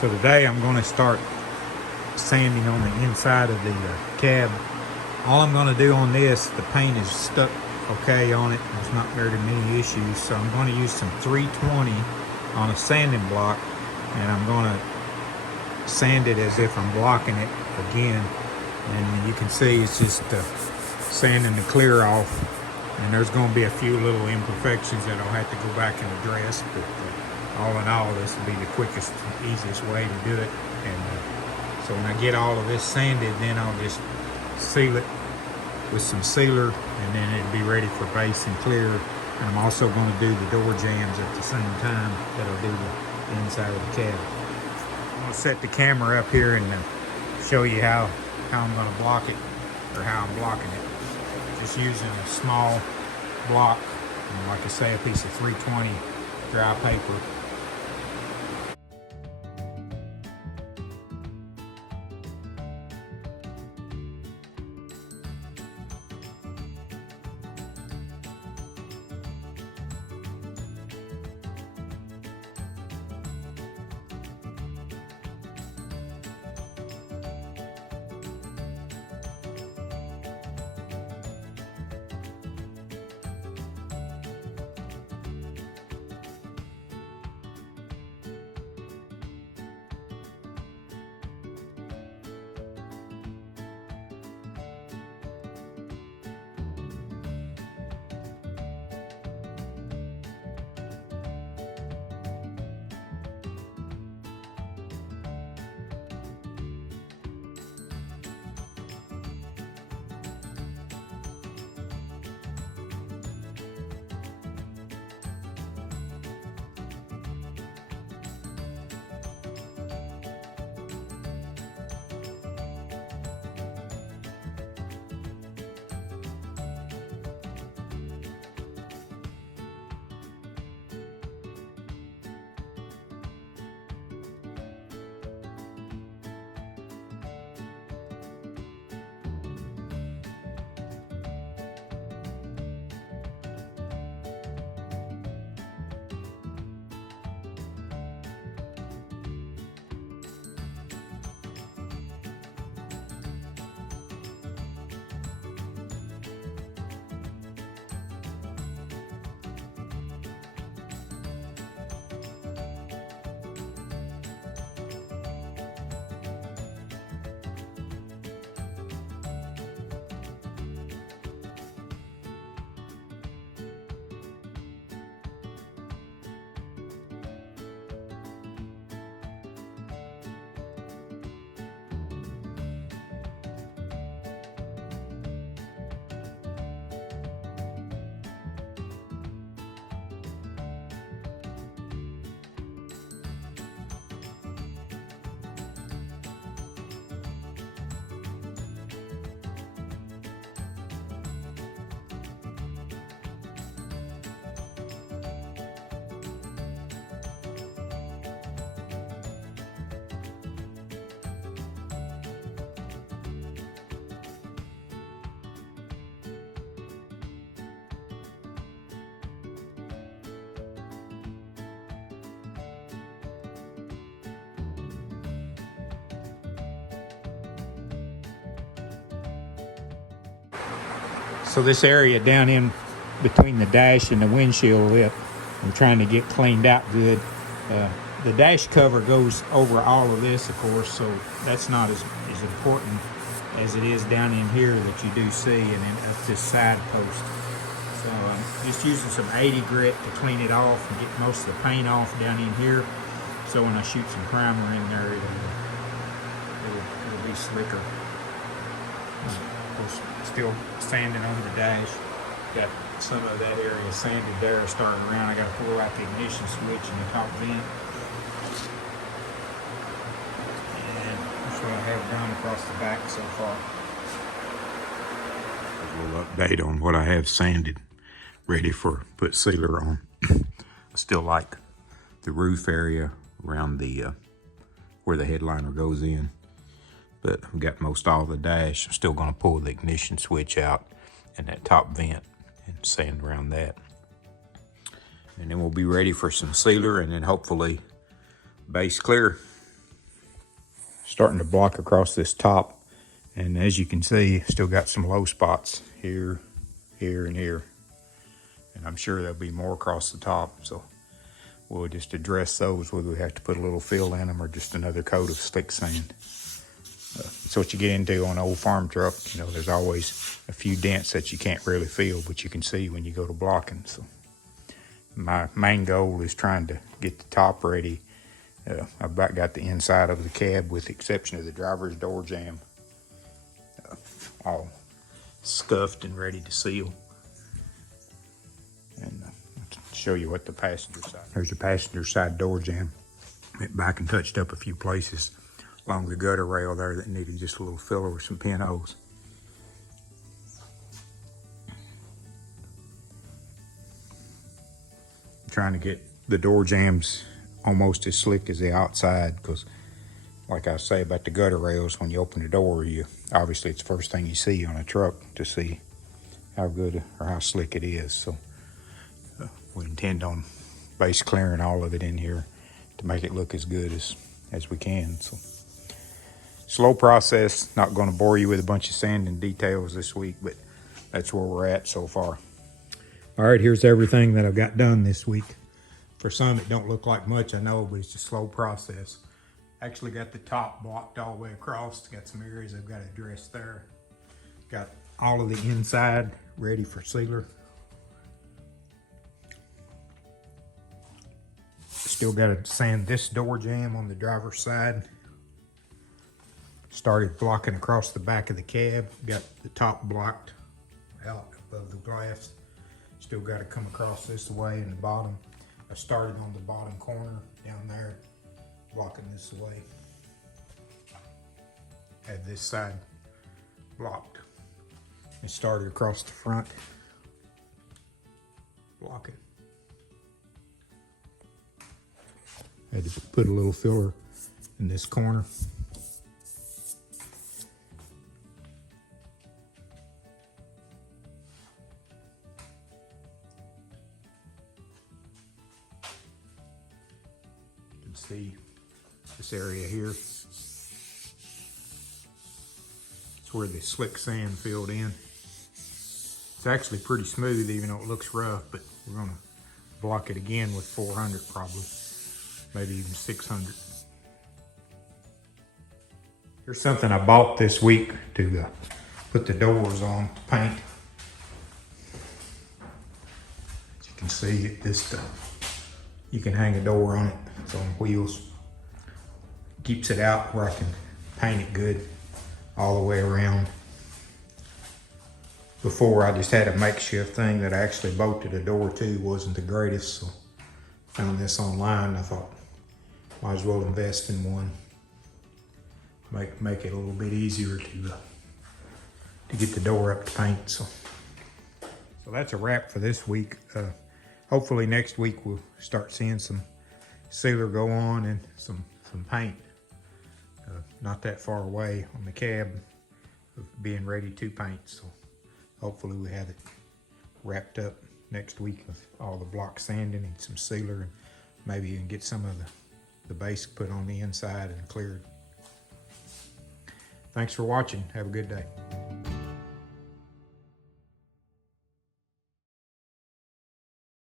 So today I'm going to start sanding on the inside of the cab. All I'm going to do on this, the paint is stuck okay on it. There's not very many issues. So I'm going to use some 320 on a sanding block, and I'm going to sand it as if I'm blocking it again. And you can see it's just sanding the clear off. And there's going to be a few little imperfections that I'll have to go back and address. But all in all, this will be the quickest, easiest way to do it. And so when I get all of this sanded, then I'll just seal it with some sealer, and then it'll be ready for base and clear. And I'm also going to do the door jambs at the same time that I'll do the inside of the cab. I'm going to set the camera up here and show you how I'm going to block it, or how I'm blocking it. Just using a small block, and like I say, a piece of 320 dry paper. So this area down in between the dash and the windshield lip, I'm trying to get cleaned out good. The dash cover goes over all of this, of course, so that's not as important as it is down in here that you do see, and then that's this side post. So I'm just using some 80 grit to clean it off and get most of the paint off down in here. So when I shoot some primer in there, it'll be slicker. Of course, still sanding on the dash. Got some of that area sanded there starting around. I got to pull out the ignition switch and the top vent. And that's what I have done across the back so far. A little update on what I have sanded, ready for put sealer on. I still like the roof area around the where the headliner goes in. But I've got most all the dash. I'm still going to pull the ignition switch out and that top vent and sand around that. And then we'll be ready for some sealer and then hopefully base clear. starting to block across this top. And as you can see, still got some low spots here, here, and here. And I'm sure there'll be more across the top. So we'll just address those, whether we have to put a little fill in them or just another coat of slick sand. It's what you get into on an old farm truck. You know, there's always a few dents that you can't really feel, but you can see when you go to blocking. So my main goal is trying to get the top ready. I've about got the inside of the cab, with the exception of the driver's door jamb, all scuffed and ready to seal. And I'll show you what the passenger side. There's the passenger side door jamb. Went back and touched up a few places along the gutter rail there that needed just a little filler with some pinholes. I'm trying to get the door jambs almost as slick as the outside, because like I say about the gutter rails, when you open the door, obviously it's the first thing you see on a truck to see how good or how slick it is. So we intend on base clearing all of it in here to make it look as good as we can. So slow process, not going to bore you with a bunch of sand and details this week, but that's where we're at so far. All right, here's everything that I've got done this week. For some, it don't look like much, I know, but it's a slow process. Actually got the top blocked all the way across. Got some areas I've got to address there. Got all of the inside ready for sealer. Still got to sand this door jamb on the driver's side. Started blocking across the back of the cab. Got the top blocked out above the glass. Still got to come across this way and the bottom. I started on the bottom corner down there, blocking this way. Had this side blocked. And started across the front, blocking. Had to put a little filler in this corner. You can see this area here. It's where the slick sand filled in. It's actually pretty smooth, even though it looks rough, but we're gonna block it again with 400 probably, maybe even 600. Here's something I bought this week to put the doors on, to paint. As you can see, you can hang a door on it. It's on wheels. Keeps it out where I can paint it good all the way around. Before, I just had a makeshift thing that I actually bolted a door to. Wasn't the greatest, so found this online. I thought, might as well invest in one. Make it a little bit easier to get the door up to paint. So that's a wrap for this week. Hopefully next week we'll start seeing some sealer go on and some paint. Not that far away on the cab of being ready to paint. So hopefully we have it wrapped up next week with all the block sanding and some sealer, and maybe even get some of the base put on the inside and cleared. Thanks for watching. Have a good day.